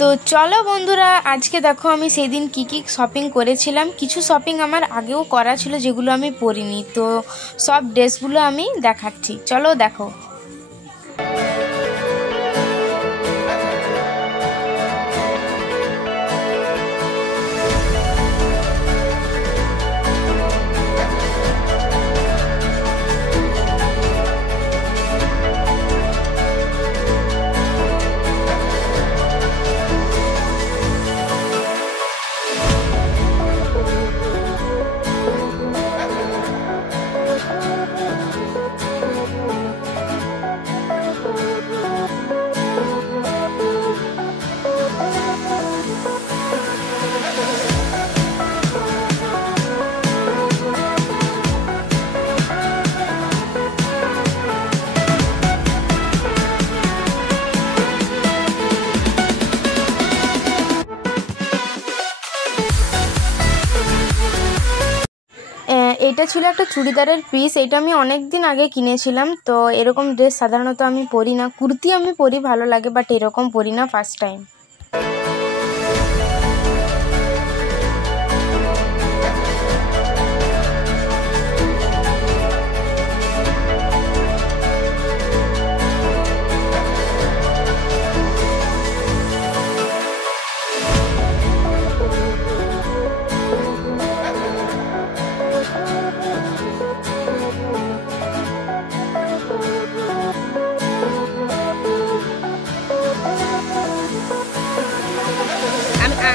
তো চলো বন্ধুরা, আজকে দেখো আমি সেই দিন কী শপিং করেছিলাম। কিছু শপিং আমার আগেও করা ছিল যেগুলো আমি পরিনি, তো সব ড্রেসগুলো আমি দেখাচ্ছি, চলো দেখো। এটা ছিল একটা চুড়িদারের পিস, এটা আমি অনেক দিন আগে কিনেছিলাম। তো এরকম ড্রেস সাধারণত আমি পরি না, কুর্তি আমি পরি, ভালো লাগে, বাট এরকম পরি না, ফার্স্ট টাইম।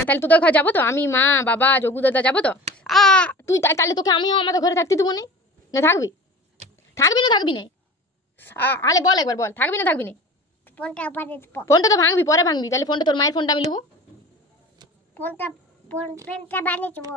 তাহলে তোদের ঘরে যাবো তো, আমি, মা, বাবা, যোগু দাদা যাবো তো। তুই তাহলে তোকে আমিও আমাদের ঘরে থাকতে দেবো না থাকবি? থাকবি না থাকবি না? আলে বল, একবার বল, থাকবি না থাকবি না? ফোনটা তো ভাঙবি, পরে ভাঙবি। তাহলে ফোনটা, তোর মায়ের ফোনটা আমি নেবো। ফোনটা বানিয়ে দেবো।